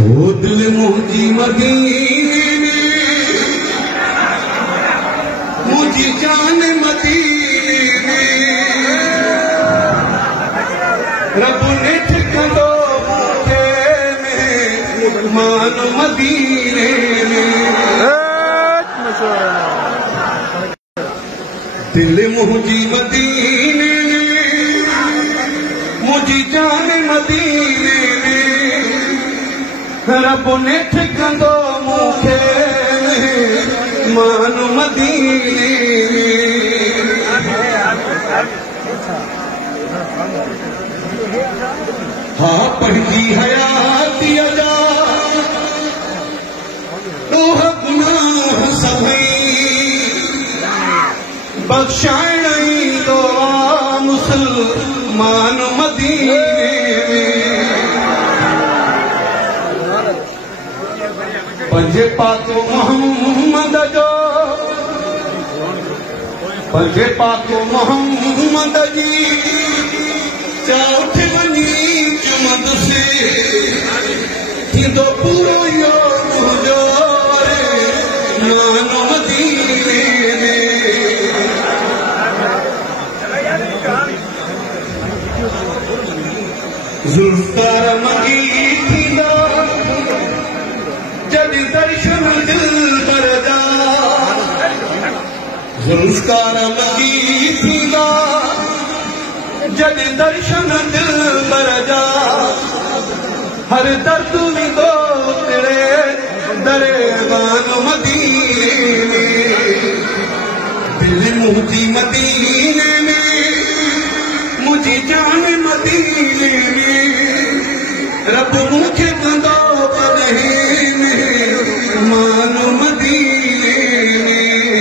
ओ दिल मुझी मदीने मुझी जान मदीने रब ने ठिकानो मुझे में मान मदीने दिल मुझी मदीने मुझी जान मदीने रब ने ठिकानो मुझे मान मदीने हाँ पढ़ी हयाती अजा तोह गुनाह सभई बख्शाइण दो मुसलमान मदीने पंजे पाको मोहम्मद जो पंजे पाको मोहम्मद जी चौथ वनी जुमद से थींदो पूरो यो तुझो मान मदीने जुल्फकार मगी थींदो जब दर्शन दिल बरदा जुल्फकार मगी थींदो जब दर्शन दिल बरदा हर दर्द में दो तेरे दरबान मदीने दिल मुझी मदीने में मुझी जान मदीने में रब मुझे कंदो परहेने मान मदीने में